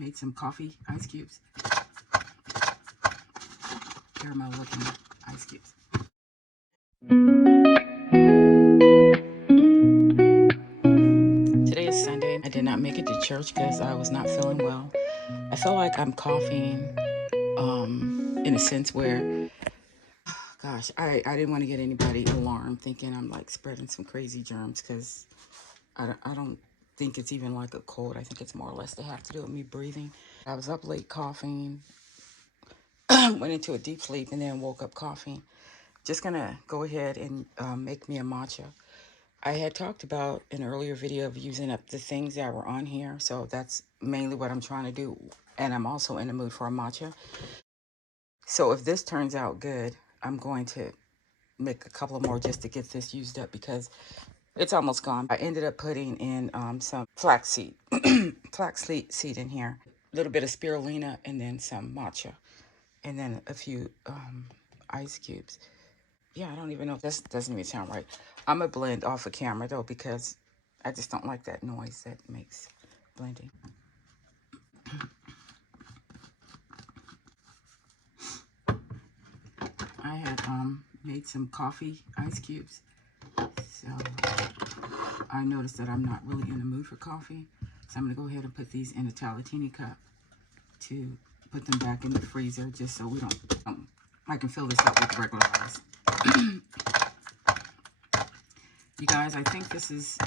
Made some coffee ice cubes. Caramel looking ice cubes. Today is Sunday. I did not make it to church because I was not feeling well. I feel like I'm coughing in a sense where, gosh, I didn't want to get anybody alarmed thinking I'm like spreading some crazy germs, because I don't think it's even like a cold. I think it's more or less to have to do with me breathing. I was up late coughing, went into a deep sleep, and then woke up coughing. Just gonna go ahead and make me a matcha. I had talked about an earlier video of using up the things that were on here, so that's mainly what I'm trying to do. And I'm also in the mood for a matcha. So if this turns out good, I'm going to make a couple more just to get this used up because it's almost gone. I ended up putting in some flaxseed, flaxseed in here, a little bit of spirulina, and then some matcha, and then a few ice cubes. Yeah, I don't even know if this doesn't even sound right. I'm going to blend off of camera, though, because I just don't like that noise that makes blending. I had made some coffee ice cubes. So I noticed that I'm not really in the mood for coffee. So I'm going to go ahead and put these in a Talatini cup to put them back in the freezer just so we don't, I can fill this up with regular ice. You guys, I think this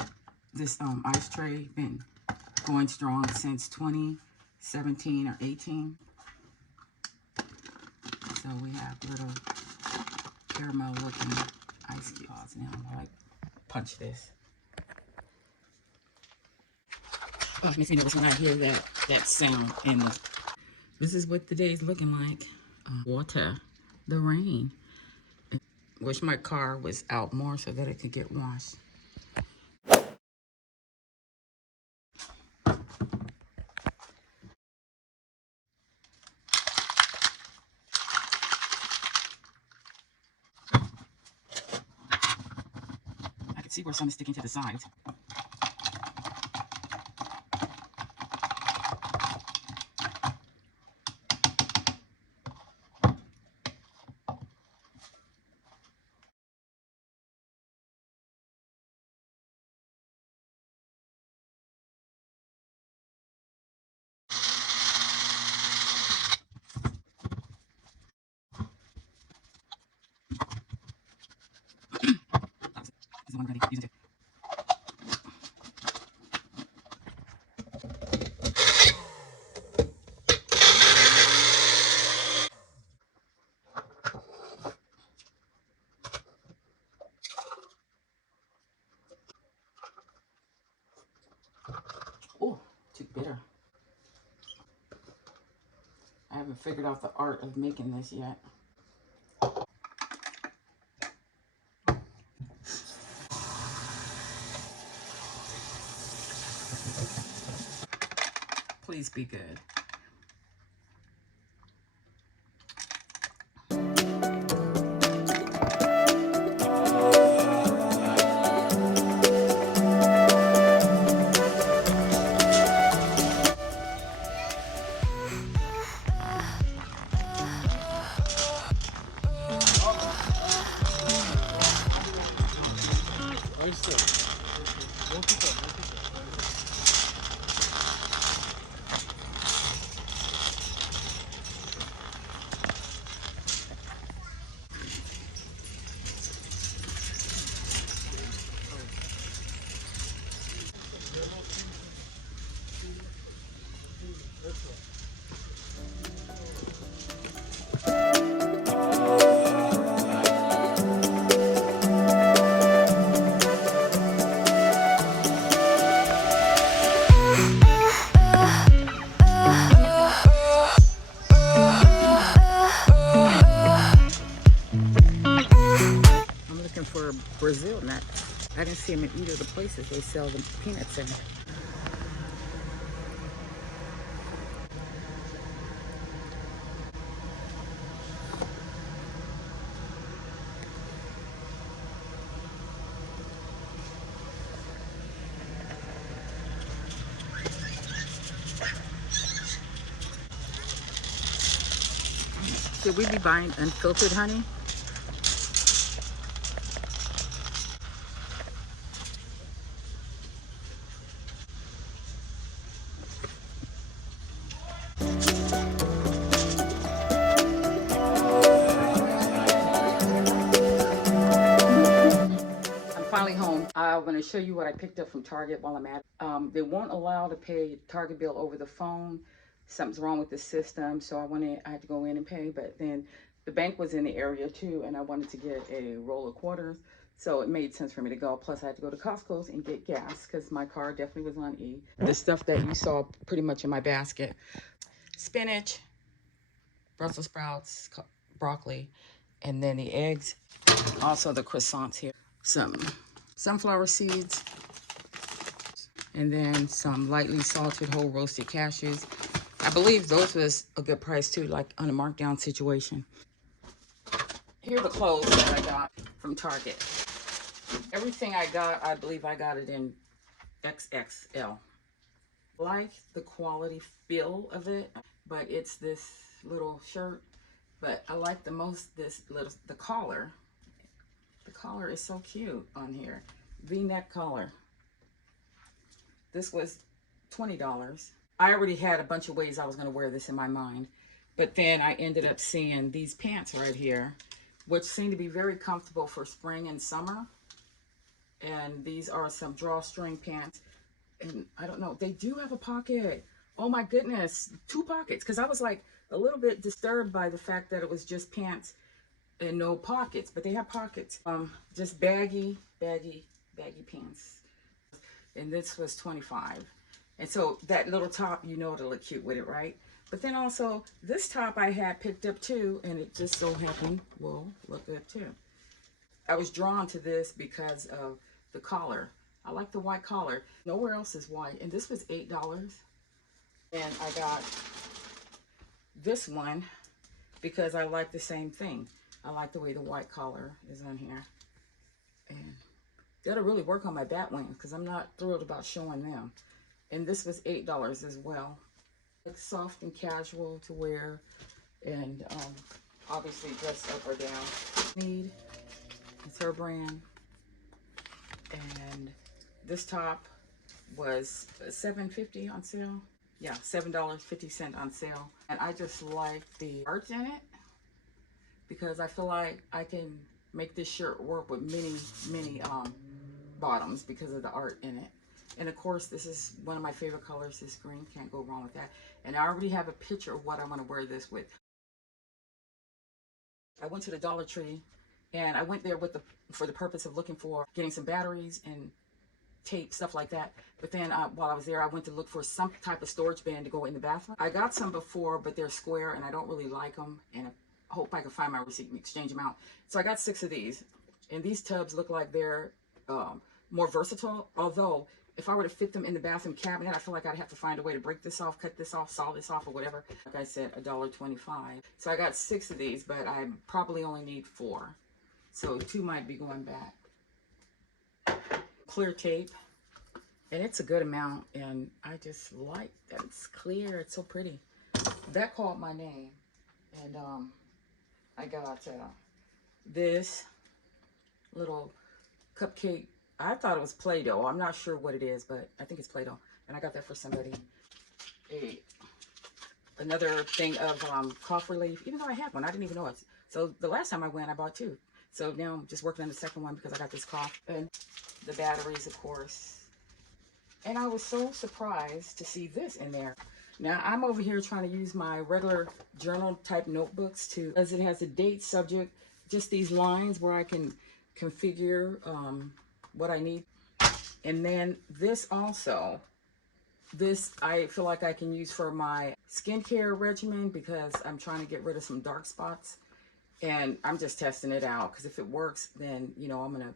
ice tray been going strong since 2017 or 18. So we have little caramel looking ice cubes. Now I'm like, punch this. Oh, it makes me nervous when I hear that sound. And this is what the day is looking like. Water, the rain. Wish my car was out more so that it could get washed. I can see where some is sticking to the sides. This is the one I'm going to use it. Oh, too bitter. I haven't figured out the art of making this yet. Please be good. I'm looking for a Brazil nut. I didn't see them in either of the places they sell the peanuts in. Should we be buying unfiltered honey? I'm finally home. I'm going to show you what I picked up from Target while I'm at it. They won't allow to pay Target bill over the phone. Something's wrong with the system, so I had to go in and pay. But then the bank was in the area too, and I wanted to get a roll of quarters, so it made sense for me to go. Plus, I had to go to Costco's and get gas because my car definitely was on E. The stuff that you saw pretty much in my basket: spinach, Brussels sprouts, broccoli, and then the eggs. Also the croissants here. Some sunflower seeds, and then some lightly salted whole roasted cashews. I believe those was a good price too, like on a markdown situation. Here are the clothes that I got from Target. Everything I got, I believe I got it in XXL. Like the quality feel of it, but it's this little shirt. But I like the most the collar. The collar is so cute on here. V-neck collar. This was $20. I already had a bunch of ways I was going to wear this in my mind. But then I ended up seeing these pants right here, which seem to be very comfortable for spring and summer. And these are some drawstring pants. And I don't know, they do have a pocket. Oh my goodness, 2 pockets. Because I was like a little bit disturbed by the fact that it was just pants and no pockets. But they have pockets. Just baggy pants. And this was 25. And so that little top, you know, it'll look cute with it, right? But then also this top I had picked up too, and it just so happened will look good too. I was drawn to this because of the collar. I like the white collar. Nowhere else is white. And this was $8. And I got this one because I like the same thing. I like the way the white collar is on here. And that'll really work on my bat wings because I'm not thrilled about showing them. And this was $8 as well. Like soft and casual to wear, and obviously dress up or down. Need, it's her brand. And this top was $7.50 on sale. Yeah, $7.50 on sale. And I just like the art in it because I feel like I can make this shirt work with many bottoms because of the art in it. And of course, this is one of my favorite colors, this green. Can't go wrong with that. And I already have a picture of what I want to wear this with. I went to the Dollar Tree, and I went there for the purpose of looking for getting some batteries and tape, stuff like that. But then while I was there, I went to look for some type of storage bin to go in the bathroom. I got some before, but they're square, and I don't really like them. And I hope I can find my receipt and exchange them out. So I got 6 of these. And these tubs look like they're more versatile, although if I were to fit them in the bathroom cabinet, I feel like I'd have to find a way to break this off, cut this off, saw this off, or whatever. Like I said, $1.25. So I got 6 of these, but I probably only need 4. So 2 might be going back. Clear tape. And it's a good amount, and I just like that it's clear. It's so pretty. That called my name. And I got this little cupcake. I thought it was Play-Doh. I'm not sure what it is, but I think it's Play-Doh. And I got that for somebody. Another thing of cough relief, even though I had one. I didn't even know it. So the last time I went, I bought 2. So now I'm just working on the second one because I got this cough. And the batteries, of course. And I was so surprised to see this in there. Now, I'm over here trying to use my regular journal type notebooks as it has a date, subject, just these lines where I can configure what I need. And then this also, this I feel like I can use for my skincare regimen because I'm trying to get rid of some dark spots. And I'm just testing it out because if it works, then, you know, I'm going to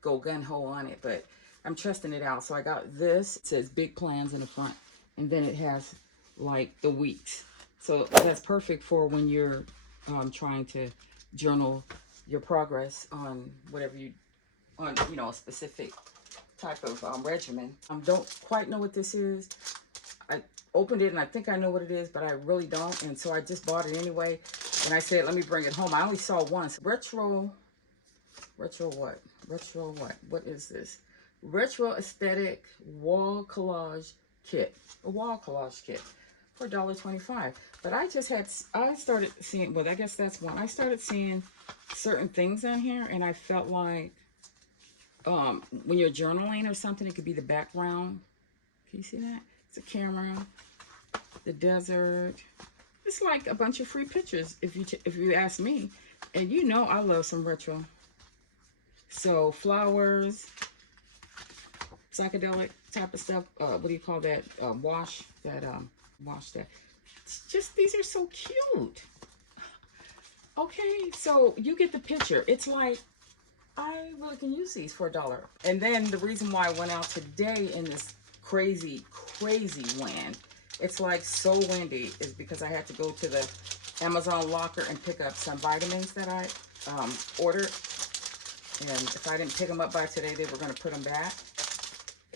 go gun-ho on it. But I'm testing it out. So I got this. It says big plans in the front. And then it has like the weeks. So that's perfect for when you're trying to journal your progress on whatever you know, a specific type of regimen. Don't quite know what this is. I opened it and I think I know what it is, but I really don't. And so I just bought it anyway. And I said, let me bring it home. I only saw once. Retro what? Retro what? What is this? Retro aesthetic wall collage kit. A wall collage kit for $1.25. But I started seeing, well, I guess that's one. I started seeing certain things on here, and I felt like when you're journaling or something, it could be the background. Can you see that? It's a camera, the desert. It's like a bunch of free pictures if you ask me. And you know I love some retro. So flowers, psychedelic type of stuff. What do you call that? Wash that. Wash that. It's just, these are so cute. Okay, so you get the picture. It's like, I really can use these for $1. And then the reason why I went out today in this crazy, crazy wind, it's like so windy, is because I had to go to the Amazon locker and pick up some vitamins that I ordered. And if I didn't pick them up by today, they were going to put them back.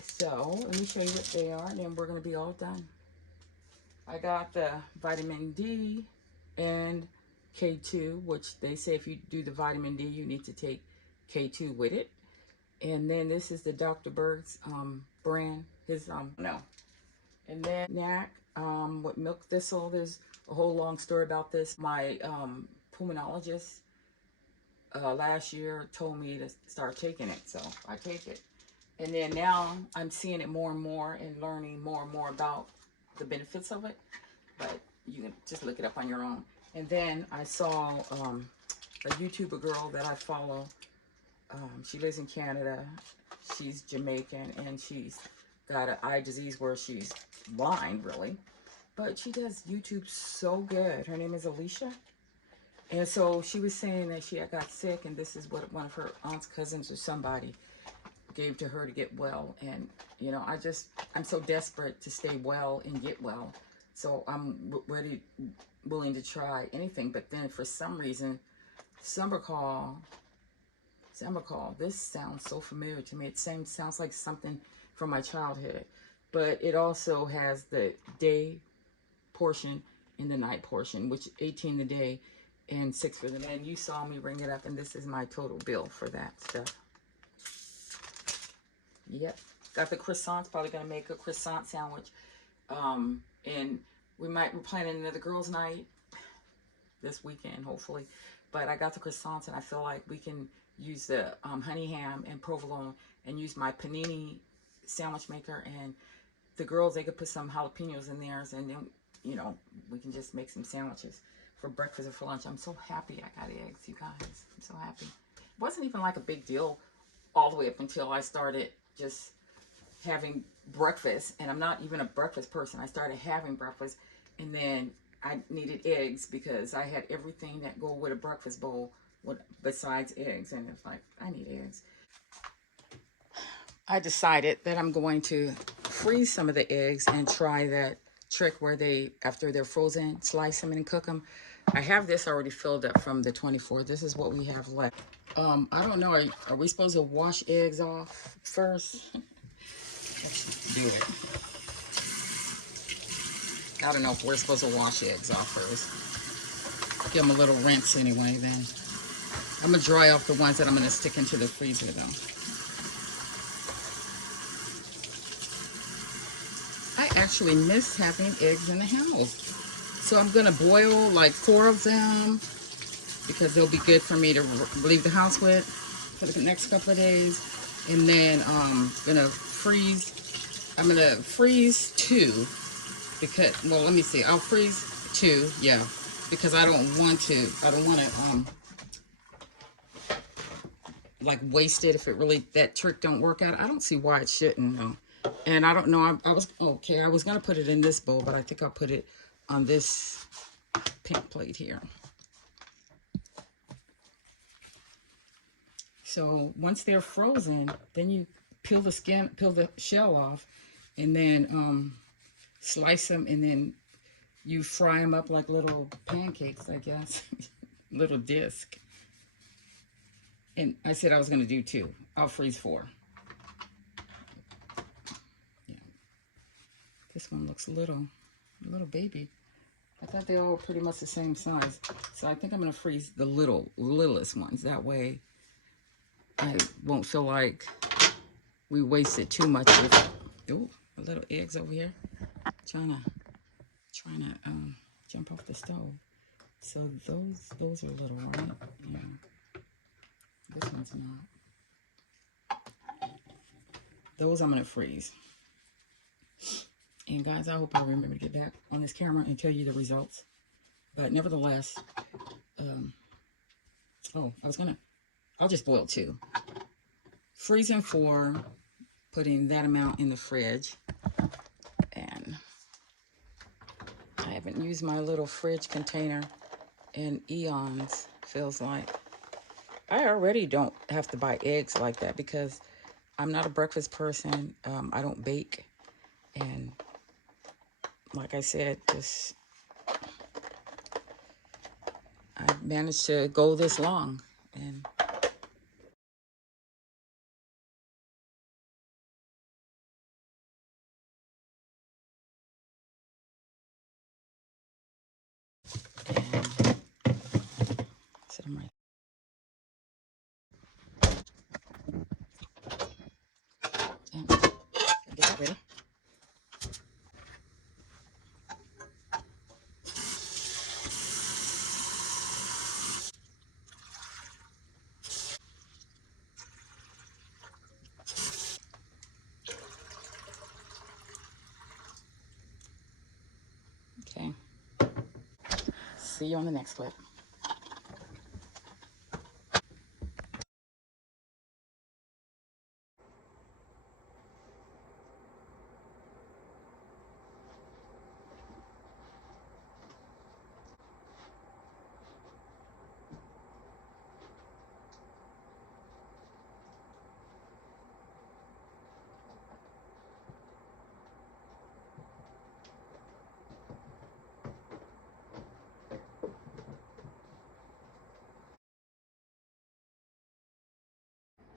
So let me show you what they are, and then we're going to be all done. I got the vitamin D and K2, which they say if you do the vitamin D, you need to take K2 with it. And then this is the Dr. Berg's brand, his no. And then NAC with milk thistle. There's a whole long story about this. My pulmonologist last year told me to start taking it, so I take it. And then now I'm seeing it more and more and learning more and more about the benefits of it. But you can just look it up on your own. And then I saw a YouTuber girl that I follow. She lives in Canada. She's Jamaican, and she's got an eye disease where she's blind, really. But she does YouTube so good. Her name is Alicia. And so she was saying that she got sick, and this is what one of her aunt's cousins or somebody gave to her to get well. And, you know, I'm so desperate to stay well and get well. So I'm willing to try anything. But then for some reason, Summercall, this sounds so familiar to me. It sounds like something from my childhood. But it also has the day portion and the night portion, which 18 the day and 6 for the night. And you saw me ring it up, and this is my total bill for that stuff. Yep. Got the croissants. Probably going to make a croissant sandwich. And we're planning another girls' night this weekend, hopefully. But I got the croissants, and I feel like we can use the honey ham and provolone and use my panini sandwich maker. And the girls, they could put some jalapenos in theirs, and then, you know, we can just make some sandwiches for breakfast or for lunch. I'm so happy I got eggs, you guys. I'm so happy. It wasn't even like a big deal all the way up until I started just having breakfast. And I'm not even a breakfast person. I started having breakfast, and then I needed eggs because I had everything that go with a breakfast bowl besides eggs. And it's like, I need eggs. I decided that I'm going to freeze some of the eggs and try that trick where after they're frozen, slice them and cook them. I have this already filled up from the 24th. This is what we have left. I don't know. Are we supposed to wash eggs off first? Let's do it. I don't know if we're supposed to wash eggs off first. Give them a little rinse anyway, then. I'm going to dry off the ones that I'm going to stick into the freezer, though. I actually miss having eggs in the house. So I'm going to boil like 4 of them because they'll be good for me to leave the house with for the next couple of days. And then I'm going to freeze 2 because, well, let me see. I'll freeze 2, yeah, because I don't want to like waste it if that trick don't work out. I don't see why it shouldn't though. And I don't know, I was going to put it in this bowl, but I think I'll put it on this pink plate here. So once they're frozen, then you peel the shell off, and then slice them, and then you fry them up like little pancakes, I guess. Little disc. And I said I was going to do 2. I'll freeze 4. Yeah. This one looks a little baby. I thought they all were pretty much the same size. So I think I'm going to freeze the littlest ones. That way I won't feel like we wasted too much with, oh, little eggs over here. Trying to jump off the stove. So those are little, right? Yeah. This one's not. Those I'm going to freeze. And guys, I hope I remember to get back on this camera and tell you the results. But nevertheless, oh, I'll just boil 2. Freezing 4, putting that amount in the fridge. And I haven't used my little fridge container in eons, feels like. I already don't have to buy eggs like that because I'm not a breakfast person. I don't bake. And like I said, I managed to go this long. And sit them right. And get that ready. Okay. See you on the next clip.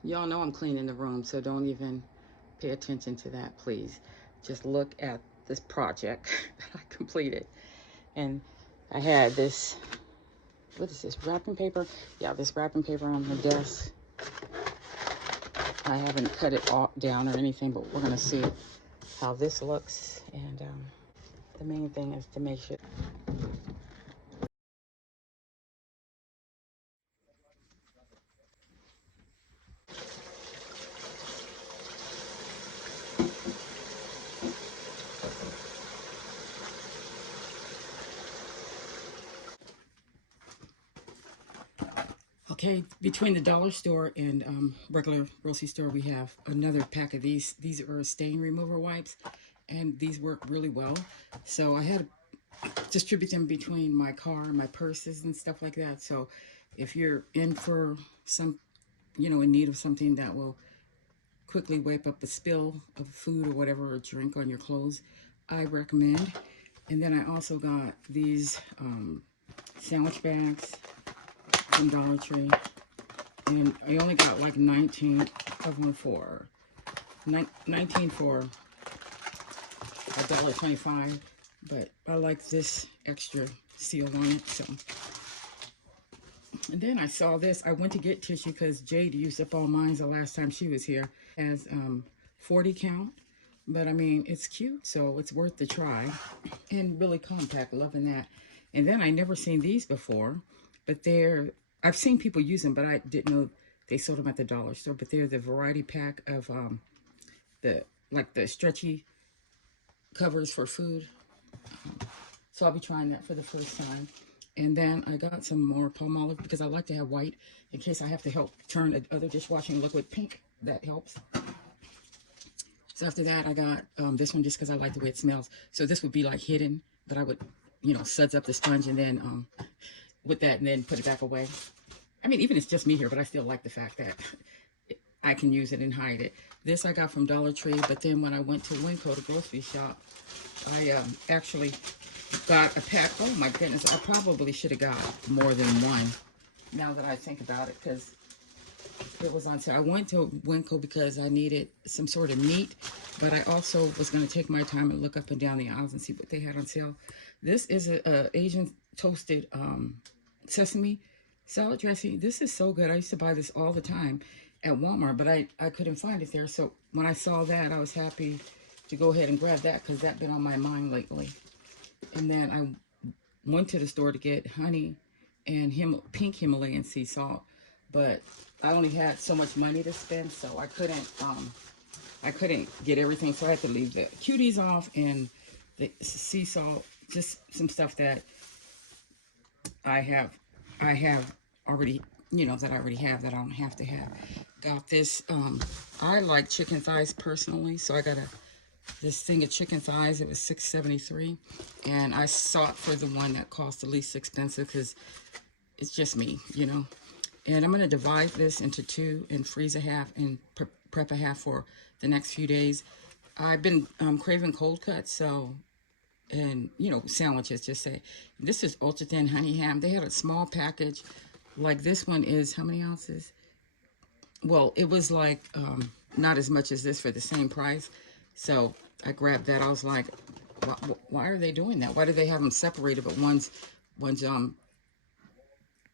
Y'all know I'm cleaning the room, so don't even pay attention to that, please. Just look at this project that I completed. And I had this, what is this, wrapping paper? Yeah, this wrapping paper on the desk. I haven't cut it all down or anything, but we're gonna see how this looks. And the main thing is to make sure. Okay, between the dollar store and regular grocery store, we have another pack of these. These are stain remover wipes, and these work really well. So I had to distribute them between my car, my purses, and stuff like that. So if you're in for some, in need of something that will quickly wipe up a spill of food or whatever, or drink on your clothes, I recommend. And then I also got these sandwich bags from Dollar Tree. And I only got like 19 of them for 19 for $1.25, but I like this extra seal on it. So, and then I saw this. I went to get tissue because Jade used up all mine the last time she was here. As 40 count, but I mean it's cute, so it's worth the try, and really compact. Loving that. And then I never seen these before, but I've seen people use them, but I didn't know they sold them at the dollar store. But they're the variety pack of the stretchy covers for food. So I'll be trying that for the first time. And then I got some more Palmolive because I like to have white in case I have to help turn the other dishwashing liquid pink. That helps. So after that, I got this one just because I like the way it smells. So this would be like hidden, but I would, suds up the sponge and then with that and then put it back away. I mean, even it's just me here, but I still like the fact that I can use it and hide it. This I got from Dollar Tree, but then when I went to Winco, the grocery shop, I actually got a pack. Oh my goodness, I probably should have got more than one now that I think about it, because it was on sale. I went to Winco because I needed some sort of meat, but I also was going to take my time and look up and down the aisles and see what they had on sale. This is a Asian toasted sesame salad dressing. This is so good. I used to buy this all the time at Walmart, but I couldn't find it there. So when I saw that, I was happy to go ahead and grab that because that's been on my mind lately. And then I went to the store to get honey and pink Himalayan sea salt, but I only had so much money to spend, so I couldn't get everything, so I had to leave the cuties off and the sea salt, just some stuff that I have, I have already, that I already have that I don't have to have. Got this. I like chicken thighs personally, so I got this thing of chicken thighs. It was $6.73, and I sought for the one that cost the least expensive because it's just me. And I'm going to divide this into two and freeze a half and prep a half for the next few days. I've been craving cold cuts, and sandwiches, just say. This is ultra thin honey ham. They had a small package. Like this one is, how many ounces? Well, it was like not as much as this for the same price. So I grabbed that. I was like, why are they doing that? Why do they have them separated, but one's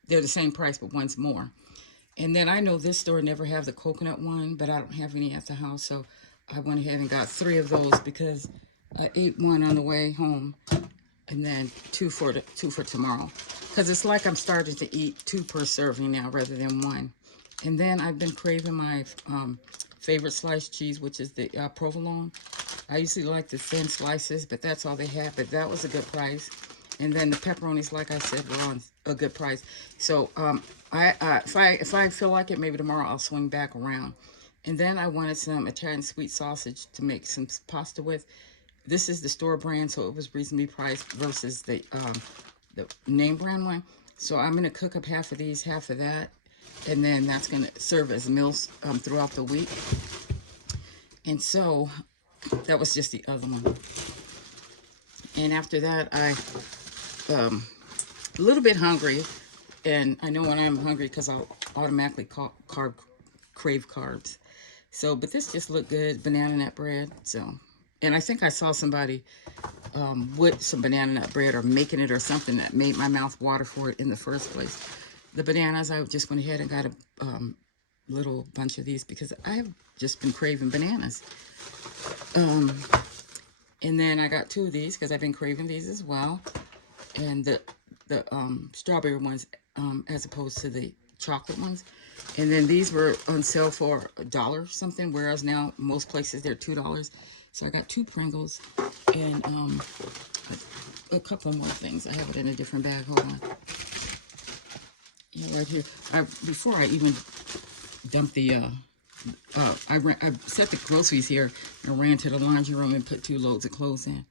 they're the same price, but one's more. And then I know this store never have the coconut one, but I don't have any at the house, so I went ahead and got 3 of those because I ate one on the way home, and then two for tomorrow. Because it's like I'm starting to eat 2 per serving now rather than 1. And then I've been craving my favorite sliced cheese, which is the provolone. I usually like the thin slices, but that's all they had. But that was a good price. And then the pepperonis, like I said, were on a good price. So if I feel like it, maybe tomorrow I'll swing back around. And then I wanted some Italian sweet sausage to make some pasta with. This is the store brand, so it was reasonably priced versus the name brand one. So I'm going to cook up half of these, half of that. And then that's going to serve as meals throughout the week. And so that was just the other one. And after that, I a little bit hungry. And I know when I'm hungry because I'll automatically crave carbs. So, but this just looked good, banana nut bread. So, and I think I saw somebody with some banana nut bread or making it or something that made my mouth water for it in the first place. The bananas, I just went ahead and got a little bunch of these because I have just been craving bananas. And then I got 2 of these because I've been craving these as well. And the strawberry ones as opposed to the chocolate ones. And then these were on sale for $1 something, whereas now most places they're $2. So I got 2 Pringles and a couple more things. I have it in a different bag. Hold on. Yeah, right here. Before I even dumped the I set the groceries here and ran to the laundry room and put 2 loads of clothes in.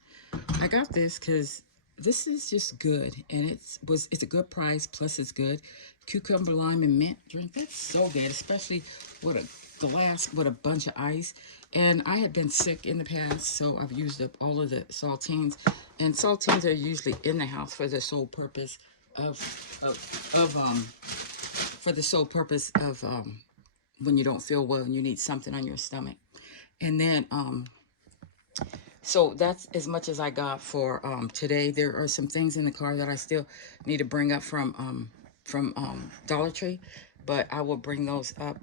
I got this because this is just good, and it's a good price, plus it's good. Cucumber, lime, and mint drink. That's so good, especially with a glass with a bunch of ice. And I had been sick in the past, so I've used up all of the saltines. And saltines are usually in the house for the sole purpose of when you don't feel well and you need something on your stomach. And then so that's as much as I got for today. There are some things in the car that I still need to bring up from Dollar Tree, but I will bring those up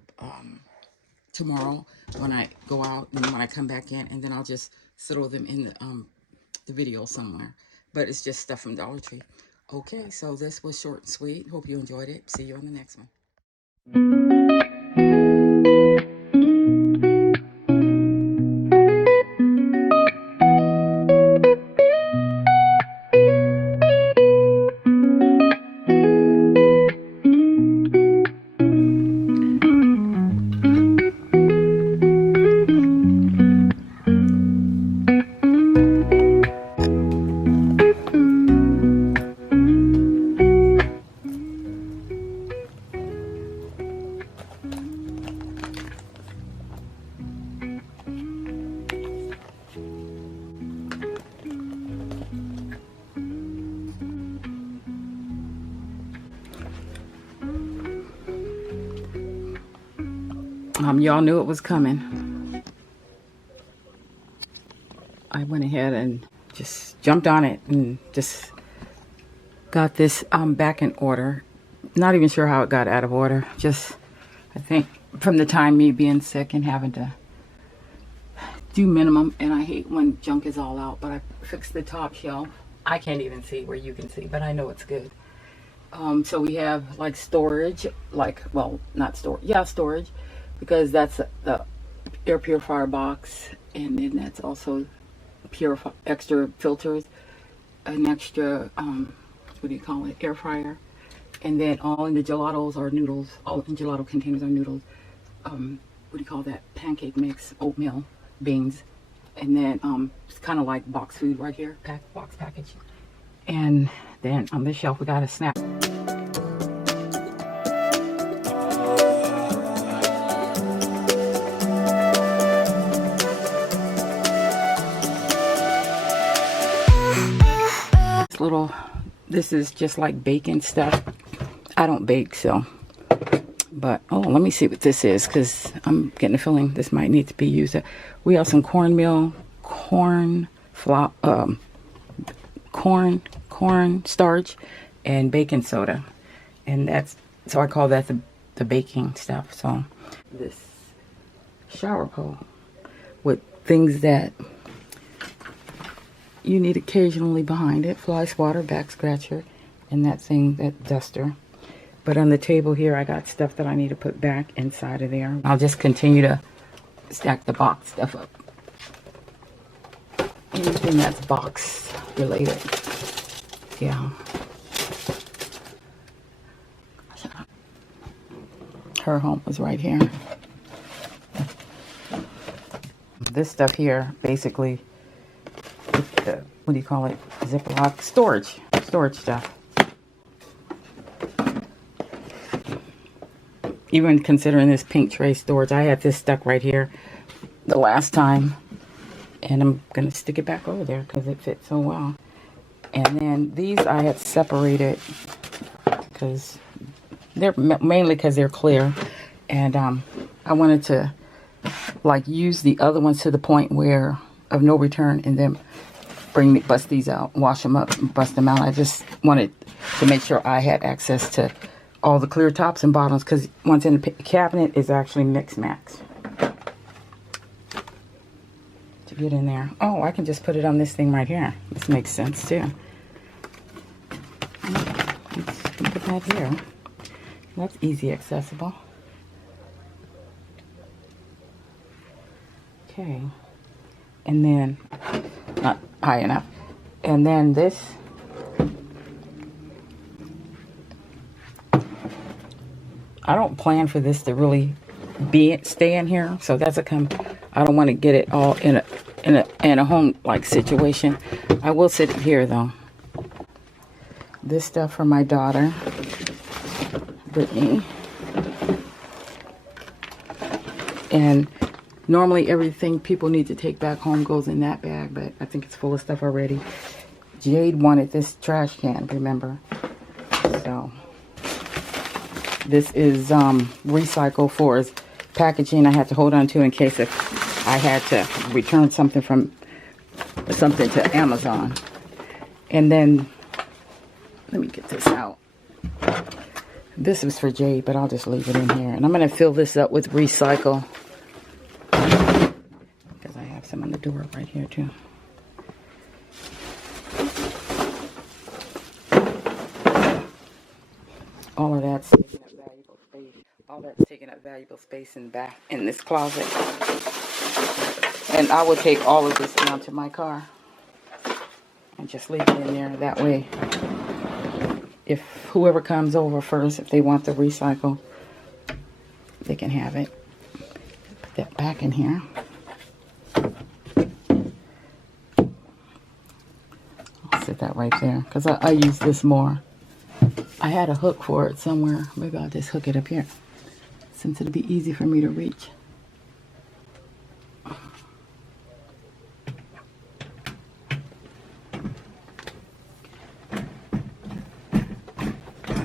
tomorrow when I go out and when I come back in, and then I'll just throw them in the video somewhere. But it's just stuff from Dollar Tree. Okay, so this was short and sweet. Hope you enjoyed it. See you on the next one. Y'all knew it was coming. I went ahead and just jumped on it and just got this back in order. Not even sure how it got out of order. Just, I think from the time me being sick and having to do minimum, and I hate when junk is all out, but I fixed the top shelf. I can't even see where you can see, but I know it's good. So we have like storage, like, well, not storage, yeah, storage, because that's the air purifier box, and then that's also extra filters, an extra, what do you call it, air fryer, and then all in the gelatos are noodles, all in gelato containers are noodles, what do you call that, pancake mix, oatmeal, beans, and then it's kind of like box food right here, box package. And then on this shelf we got a snack. This is just like baking stuff. I don't bake, so, but oh, let me see what this is, because I'm getting a feeling this might need to be used. We have some cornmeal, corn starch, and baking soda, and that's, so I call that the baking stuff. So this shower pole with things that you need occasionally behind it: fly swatter, back scratcher, and that thing, that duster. But on the table here, I got stuff that I need to put back inside of there. I'll just continue to stack the box stuff up. Anything that's box related. Yeah. Her home was right here. This stuff here, basically, what do you call it? Ziploc storage stuff. Even considering this pink tray storage, I had this stuck right here the last time, and I'm gonna stick it back over there because it fits so well. And then these I had separated because they're mainly because they're clear, and I wanted to like use the other ones to the point where of no return, and then bust these out, wash them up, and bust them out. I just wanted to make sure I had access to all the clear tops and bottoms, because once in the cabinet is actually mix max to get in there. Oh, I can just put it on this thing right here. This makes sense too. Let's put that here. That's easy accessible. Okay, and then not high enough, and then this, I don't plan for this to really stay in here, so that's I don't want to get it all in a home like situation. I will sit here though. This stuff for my daughter Brittany, and normally everything people need to take back home goes in that bag, but I think it's full of stuff already. Jade wanted this trash can, remember? So this is recycle for his packaging I had to hold on to in case if I had to return something to Amazon. And then let me get this out. This is for Jade, but I'll just leave it in here. And I'm going to fill this up with recycle, because I have some on the door right here too. All of that's taking up valuable space. All that's taking up valuable space in this closet. And I will take all of this down to my car and just leave it in there. That way, if whoever comes over first, if they want the recycle, they can have it. Put that back in here. I'll sit that right there, because I use this more. I had a hook for it somewhere. Maybe I'll just hook it up here, since it'll be easy for me to reach.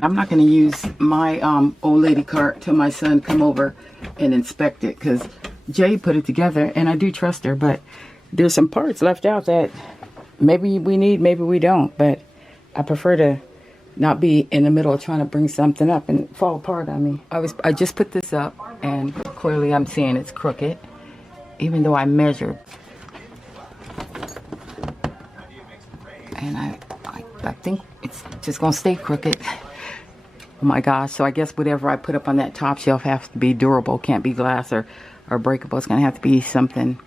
I'm not going to use my old lady cart till my son come over and inspect it, because Jay put it together, and I do trust her, but there's some parts left out that maybe we need, maybe we don't, but I prefer to not be in the middle of trying to bring something up and fall apart on me. I just put this up, and clearly I'm seeing it's crooked, even though I measured. And I think it's just gonna stay crooked. Oh my gosh, so I guess whatever I put up on that top shelf has to be durable, can't be glass or breakable. It's gonna have to be something